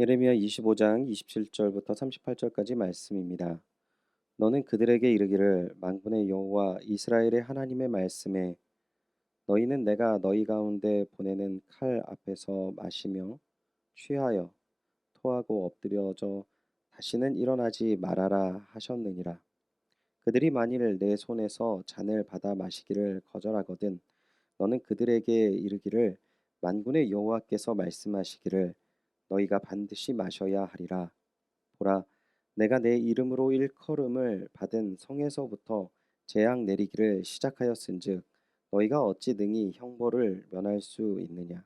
예레미야 25장 27절부터 38절까지 말씀입니다. 너는 그들에게 이르기를 만군의 여호와 이스라엘의 하나님의 말씀에 너희는 내가 너희 가운데 보내는 칼 앞에서 마시며 취하여 토하고 엎드려져 다시는 일어나지 말아라 하셨느니라. 그들이 만일 내 손에서 잔을 받아 마시기를 거절하거든 너는 그들에게 이르기를 만군의 여호와께서 말씀하시기를 너희가 반드시 마셔야 하리라. 보라, 내가 내 이름으로 일컬음을 받은 성에서부터 재앙 내리기를 시작하였은즉 너희가 어찌 능히 형벌을 면할 수 있느냐?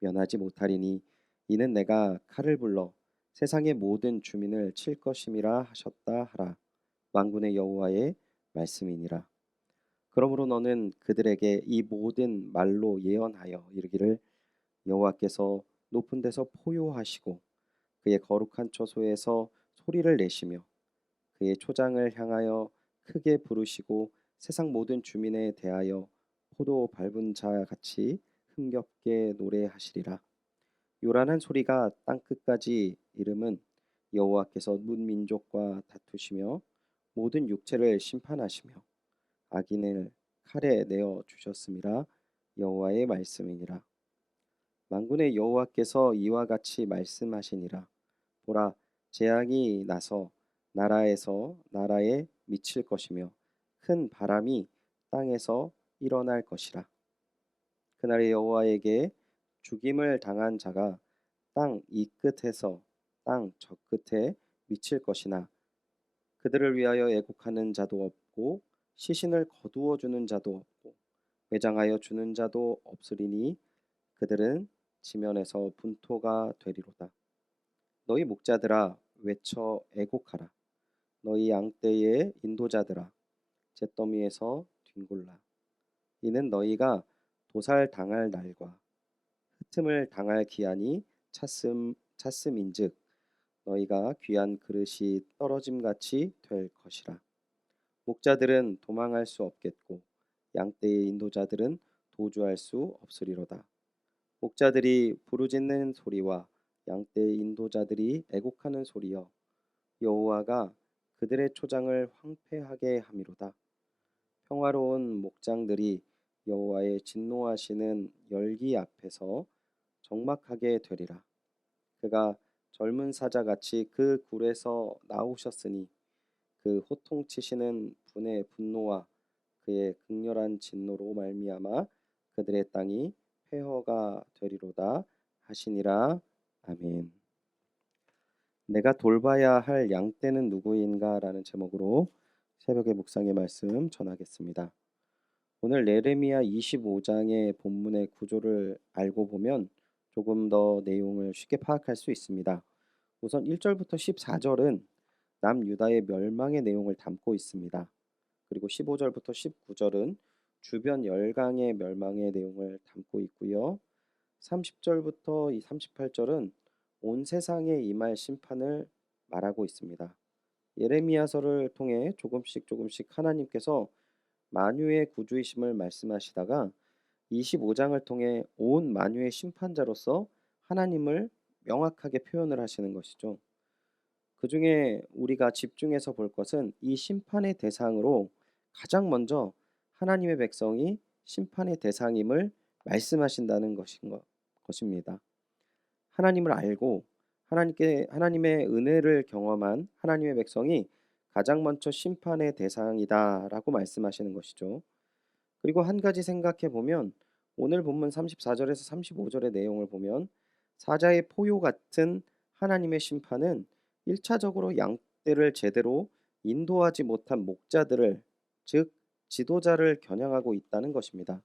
면하지 못하리니 이는 내가 칼을 불러 세상의 모든 주민을 칠 것임이라 하셨다 하라. 만군의 여호와의 말씀이니라. 그러므로 너는 그들에게 이 모든 말로 예언하여 이르기를 여호와께서 높은 데서 포효하시고 그의 거룩한 처소에서 소리를 내시며 그의 초장을 향하여 크게 부르시고 세상 모든 주민에 대하여 포도 밟은 자 같이 흥겹게 노래하시리라. 요란한 소리가 땅 끝까지 이름은 여호와께서 문 민족과 다투시며 모든 육체를 심판하시며 악인을 칼에 내어 주셨음이라. 여호와의 말씀이니라. 만군의 여호와께서 이와 같이 말씀하시니라. 보라, 재앙이 나서 나라에서 나라에 미칠 것이며 큰 바람이 땅에서 일어날 것이라. 그날의 여호와에게 죽임을 당한 자가 땅 이 끝에서 땅 저 끝에 미칠 것이나 그들을 위하여 애곡하는 자도 없고 시신을 거두어 주는 자도 없고 매장하여 주는 자도 없으리니 그들은 지면에서 분토가 되리로다. 너희 목자들아 외쳐 애곡하라. 너희 양떼의 인도자들아 잿더미에서 뒹굴라. 이는 너희가 도살 당할 날과 흩음을 당할 기한이 찼음인즉 너희가 귀한 그릇이 떨어짐 같이 될 것이라. 목자들은 도망할 수 없겠고 양떼의 인도자들은 도주할 수 없으리로다. 목자들이 부르짖는 소리와 양떼의 인도자들이 애곡하는 소리여 여호와가 그들의 초장을 황폐하게 함이로다. 평화로운 목장들이 여호와의 진노하시는 열기 앞에서 적막하게 되리라. 그가 젊은 사자같이 그 굴에서 나오셨으니 그 호통치시는 분의 분노와 그의 극렬한 진노로 말미암아 그들의 땅이 폐허가 되리로다 하시니라. 아멘. 내가 돌봐야 할 양떼는 누구인가라는 제목으로 새벽의 묵상의 말씀 전하겠습니다. 오늘 예레미야 25장의 본문의 구조를 알고 보면 조금 더 내용을 쉽게 파악할 수 있습니다. 우선 1절부터 14절은 남유다의 멸망의 내용을 담고 있습니다. 그리고 15절부터 19절은 주변 열강의 멸망의 내용을 담고 있고요. 30절부터 이 38절은 온 세상에 임할 심판을 말하고 있습니다. 예레미야서를 통해 조금씩 하나님께서 만유의 구주이심을 말씀하시다가 25장을 통해 온 만유의 심판자로서 하나님을 명확하게 표현을 하시는 것이죠. 그 중에 우리가 집중해서 볼 것은 이 심판의 대상으로 가장 먼저 하나님의 백성이 심판의 대상임을 말씀하신다는 것입니다. 하나님을 알고 하나님의 은혜를 경험한 하나님의 백성이 가장 먼저 심판의 대상이다라고 말씀하시는 것이죠. 그리고 한 가지 생각해 보면 오늘 본문 34절에서 35절의 내용을 보면 사자의 포효 같은 하나님의 심판은 1차적으로 양떼를 제대로 인도하지 못한 목자들을 즉 지도자를 겨냥하고 있다는 것입니다.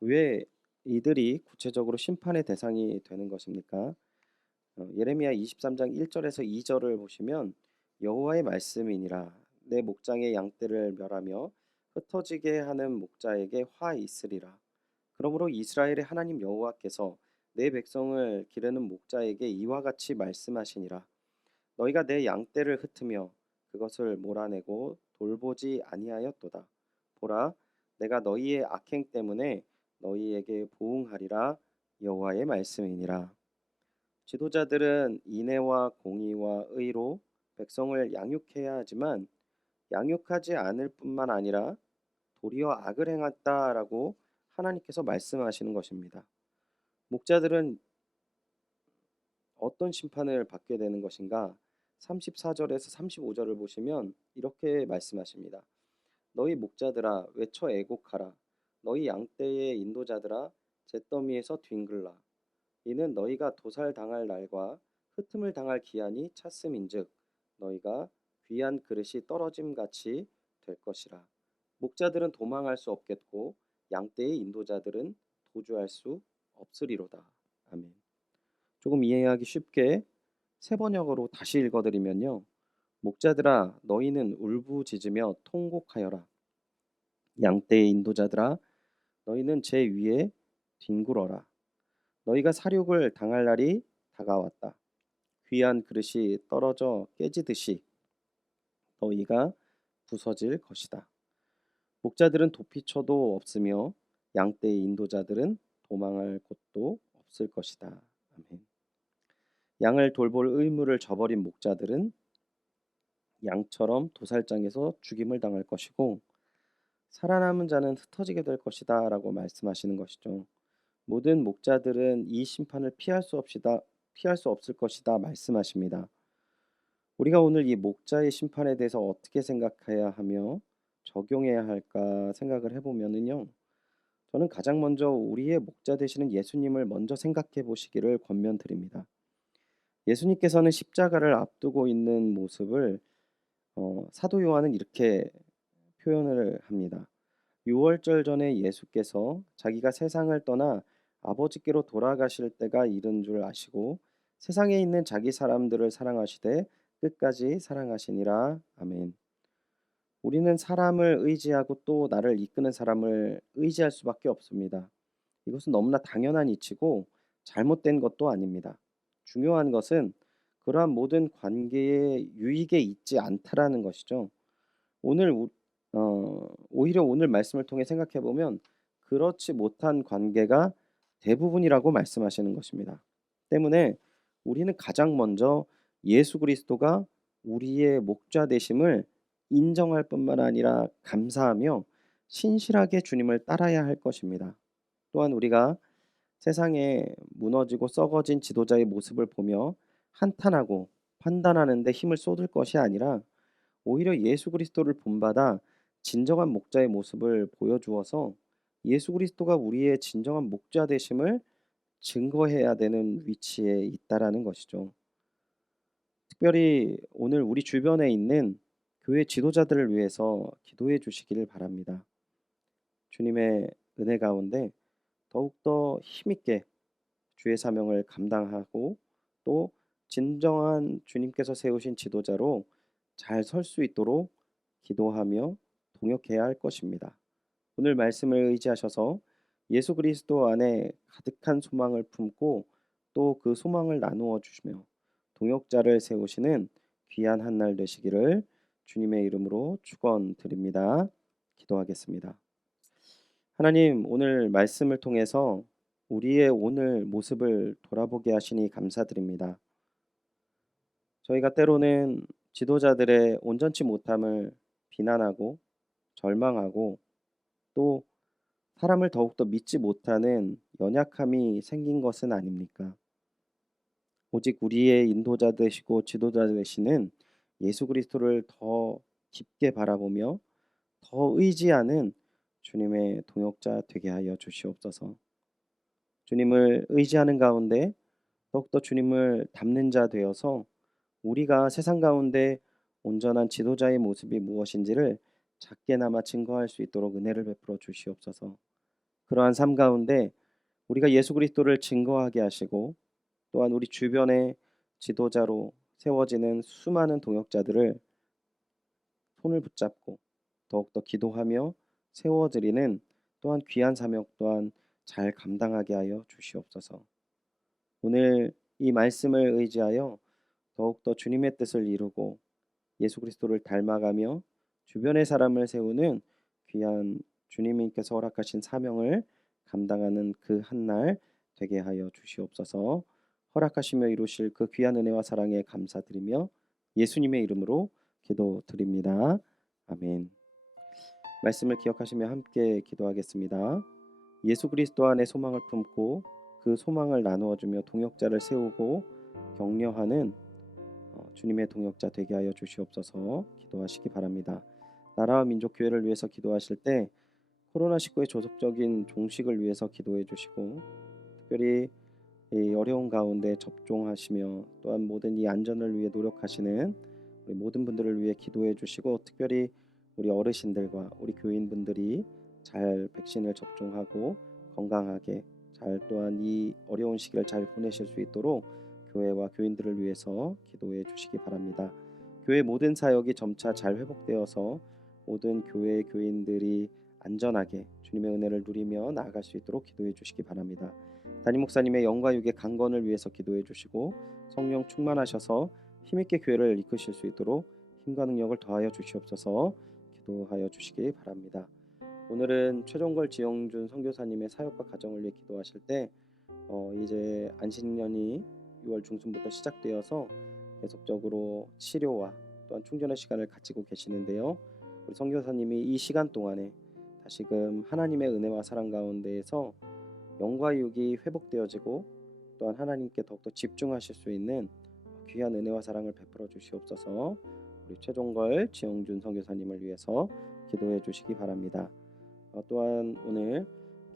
왜 이들이 구체적으로 심판의 대상이 되는 것입니까? 예레미야 23장 1절에서 2절을 보시면 여호와의 말씀이니라 내 목장의 양떼를 멸하며 흩어지게 하는 목자에게 화 있으리라. 그러므로 이스라엘의 하나님 여호와께서 내 백성을 기르는 목자에게 이와 같이 말씀하시니라. 너희가 내 양떼를 흩으며 그것을 몰아내고 돌보지 아니하였도다. 보라, 내가 너희의 악행 때문에 너희에게 보응하리라. 여호와의 말씀이니라. 지도자들은 인애와 공의와 의로 백성을 양육해야 하지만 양육하지 않을 뿐만 아니라 도리어 악을 행했다라고 하나님께서 말씀하시는 것입니다. 목자들은 어떤 심판을 받게 되는 것인가? 34절에서 35절을 보시면 이렇게 말씀하십니다. 너희 목자들아 외쳐 애곡하라. 너희 양떼의 인도자들아 잿더미에서 뒹굴라. 이는 너희가 도살당할 날과 흩음을 당할 기한이 찼음인즉 너희가 귀한 그릇이 떨어짐 같이 될 것이라. 목자들은 도망할 수 없겠고 양떼의 인도자들은 도주할 수 없으리로다. 아멘. 조금 이해하기 쉽게 세 번역으로 다시 읽어드리면요. 목자들아 너희는 울부짖으며 통곡하여라. 양떼의 인도자들아 너희는 제 위에 뒹굴어라. 너희가 사륙을 당할 날이 다가왔다. 귀한 그릇이 떨어져 깨지듯이 너희가 부서질 것이다. 목자들은 도피처도 없으며 양떼의 인도자들은 도망할 곳도 없을 것이다. 아멘. 양을 돌볼 의무를 저버린 목자들은 양처럼 도살장에서 죽임을 당할 것이고 살아남은 자는 흩어지게 될 것이다 라고 말씀하시는 것이죠. 모든 목자들은 이 심판을 피할 수 없을 것이다 말씀하십니다. 우리가 오늘 이 목자의 심판에 대해서 어떻게 생각해야 하며 적용해야 할까 생각을 해보면은요. 저는 가장 먼저 우리의 목자 되시는 예수님을 먼저 생각해 보시기를 권면드립니다. 예수님께서는 십자가를 앞두고 있는 모습을 사도 요한은 이렇게 표현을 합니다. 유월절 전에 예수께서 자기가 세상을 떠나 아버지께로 돌아가실 때가 이른 줄 아시고 세상에 있는 자기 사람들을 사랑하시되 끝까지 사랑하시니라. 아멘. 우리는 사람을 의지하고 또 나를 이끄는 사람을 의지할 수밖에 없습니다. 이것은 너무나 당연한 이치고 잘못된 것도 아닙니다. 중요한 것은 그러한 모든 관계의 유익에 있지 않다라는 것이죠. 오늘 오히려 오늘 말씀을 통해 생각해 보면 그렇지 못한 관계가 대부분이라고 말씀하시는 것입니다. 때문에 우리는 가장 먼저 예수 그리스도가 우리의 목자 되심을 인정할 뿐만 아니라 감사하며 신실하게 주님을 따라야 할 것입니다. 또한 우리가 세상에 무너지고 썩어진 지도자의 모습을 보며 한탄하고 판단하는 데 힘을 쏟을 것이 아니라 오히려 예수 그리스도를 본받아 진정한 목자의 모습을 보여주어서 예수 그리스도가 우리의 진정한 목자 되심을 증거해야 되는 위치에 있다라는 것이죠. 특별히 오늘 우리 주변에 있는 교회 지도자들을 위해서 기도해 주시기를 바랍니다. 주님의 은혜 가운데 더욱더 힘있게 주의 사명을 감당하고 또 진정한 주님께서 세우신 지도자로 잘 설 수 있도록 기도하며 동역해야 할 것입니다. 오늘 말씀을 의지하셔서 예수 그리스도 안에 가득한 소망을 품고 또 그 소망을 나누어 주시며 동역자를 세우시는 귀한 한 날 되시기를 주님의 이름으로 축원드립니다. 기도하겠습니다. 하나님, 오늘 말씀을 통해서 우리의 오늘 모습을 돌아보게 하시니 감사드립니다. 저희가 때로는 지도자들의 온전치 못함을 비난하고 절망하고 또 사람을 더욱더 믿지 못하는 연약함이 생긴 것은 아닙니까? 오직 우리의 인도자 되시고 지도자 되시는 예수 그리스도를 더 깊게 바라보며 더 의지하는 주님의 동역자 되게 하여 주시옵소서. 주님을 의지하는 가운데 더욱더 주님을 닮는 자 되어서 우리가 세상 가운데 온전한 지도자의 모습이 무엇인지를 작게나마 증거할 수 있도록 은혜를 베풀어 주시옵소서. 그러한 삶 가운데 우리가 예수 그리스도를 증거하게 하시고 또한 우리 주변에 지도자로 세워지는 수많은 동역자들을 손을 붙잡고 더욱더 기도하며 세워드리는 또한 귀한 사명 또한 잘 감당하게 하여 주시옵소서. 오늘 이 말씀을 의지하여 더욱더 주님의 뜻을 이루고 예수 그리스도를 닮아가며 주변의 사람을 세우는 귀한 주님께서 허락하신 사명을 감당하는 그 한 날 되게 하여 주시옵소서. 허락하시며 이루실 그 귀한 은혜와 사랑에 감사드리며 예수님의 이름으로 기도드립니다. 아멘. 말씀을 기억하시며 함께 기도하겠습니다. 예수 그리스도 안에 소망을 품고 그 소망을 나누어 주며 동역자를 세우고 격려하는 주님의 동역자 되게 하여 주시옵소서. 기도하시기 바랍니다. 나라와 민족 교회를 위해서 기도하실 때 코로나19의 조속적인 종식을 위해서 기도해 주시고, 특별히 이 어려운 가운데 접종하시며 또한 모든 이 안전을 위해 노력하시는 우리 모든 분들을 위해 기도해 주시고, 특별히 우리 어르신들과 우리 교인분들이 잘 백신을 접종하고 건강하게 잘 또한 이 어려운 시기를 잘 보내실 수 있도록 교회와 교인들을 위해서 기도해 주시기 바랍니다. 교회 모든 사역이 점차 잘 회복되어서 모든 교회 교인들이 안전하게 주님의 은혜를 누리며 나아갈 수 있도록 기도해 주시기 바랍니다. 담임 목사님의 영과 육의 강건을 위해서 기도해 주시고 성령 충만하셔서 힘있게 교회를 이끄실 수 있도록 힘과 능력을 더하여 주시옵소서. 기도하여 주시기 바랍니다. 오늘은 최종걸 지영준 선교사님의 사역과 가정을 위해 기도하실 때 이제 안식년이 6월 중순부터 시작되어서 계속적으로 치료와 또한 충전의 시간을 가지고 계시는데요. 우리 선교사님이 이 시간 동안에 다시금 하나님의 은혜와 사랑 가운데에서 영과 육이 회복되어지고 또한 하나님께 더욱더 집중하실 수 있는 귀한 은혜와 사랑을 베풀어 주시옵소서. 우리 최종걸 지영준 선교사님을 위해서 기도해 주시기 바랍니다. 또한 오늘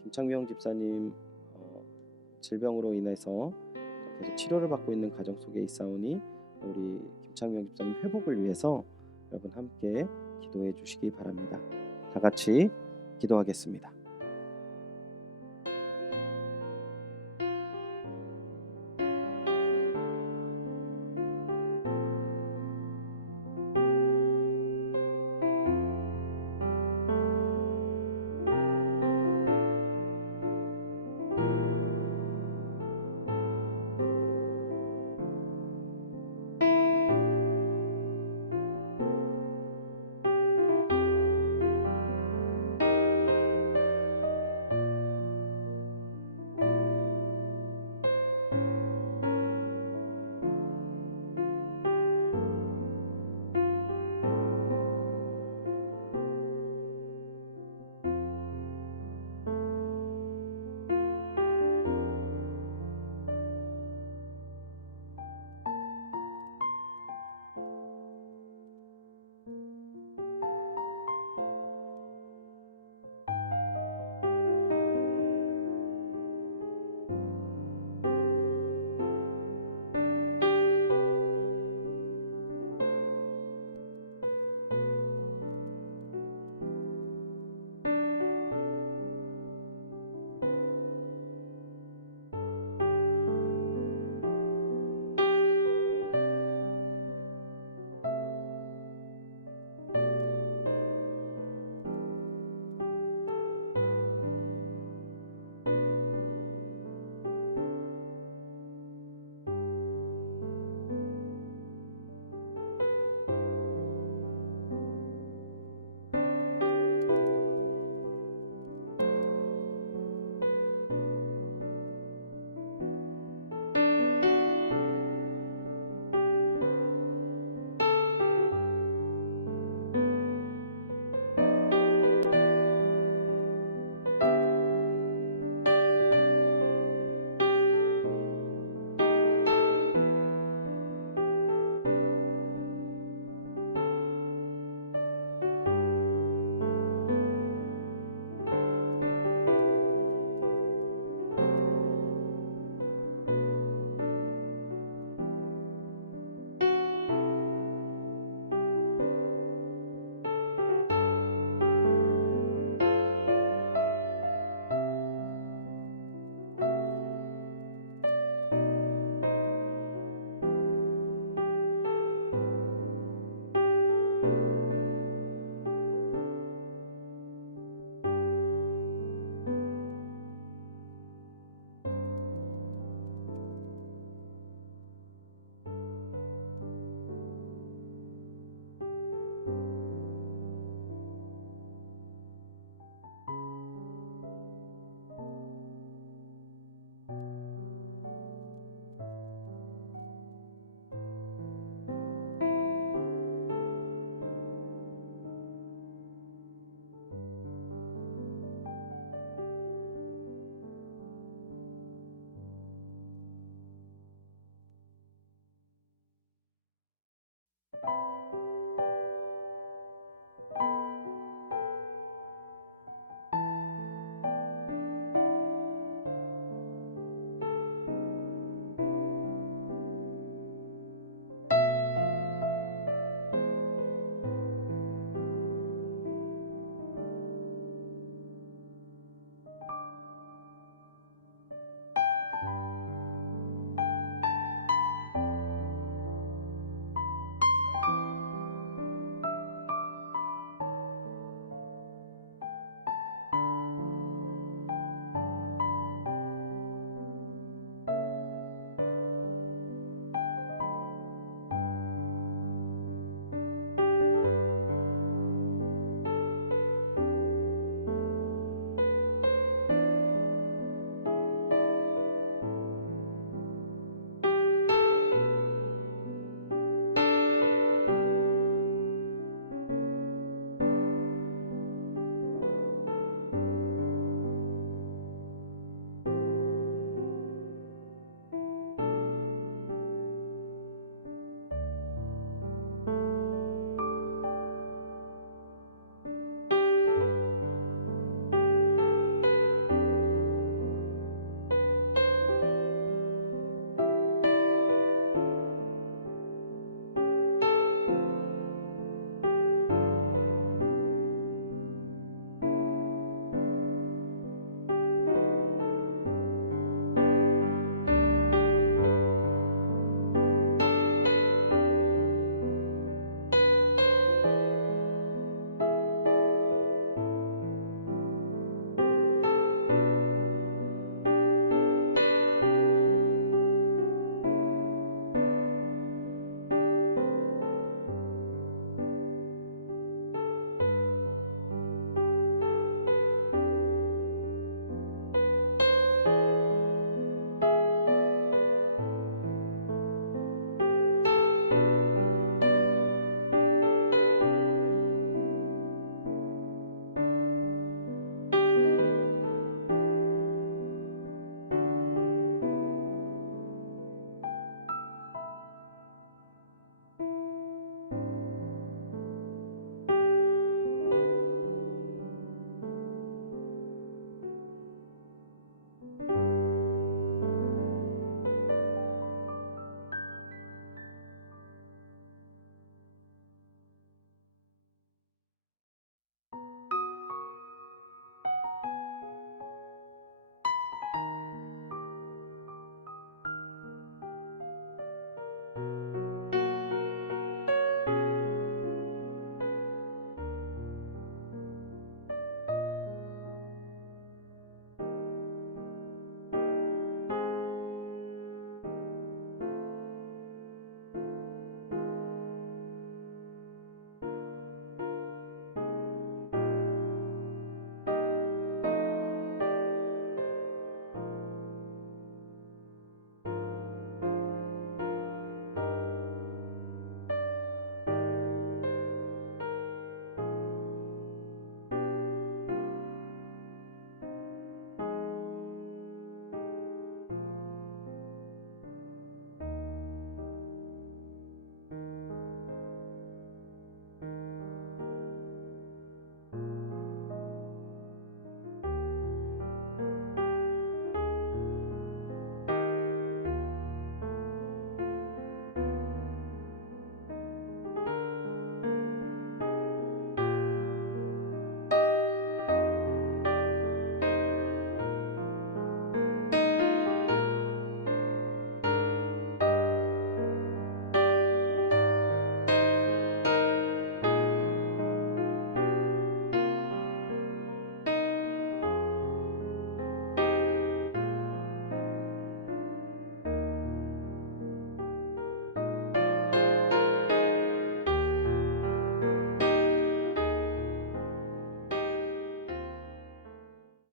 김창명 집사님 질병으로 인해서 계속 치료를 받고 있는 가정 속에 있사오니 우리 김창명 집사님 회복을 위해서 여러분 함께 기도해 주시기 바랍니다. 다 같이 기도하겠습니다.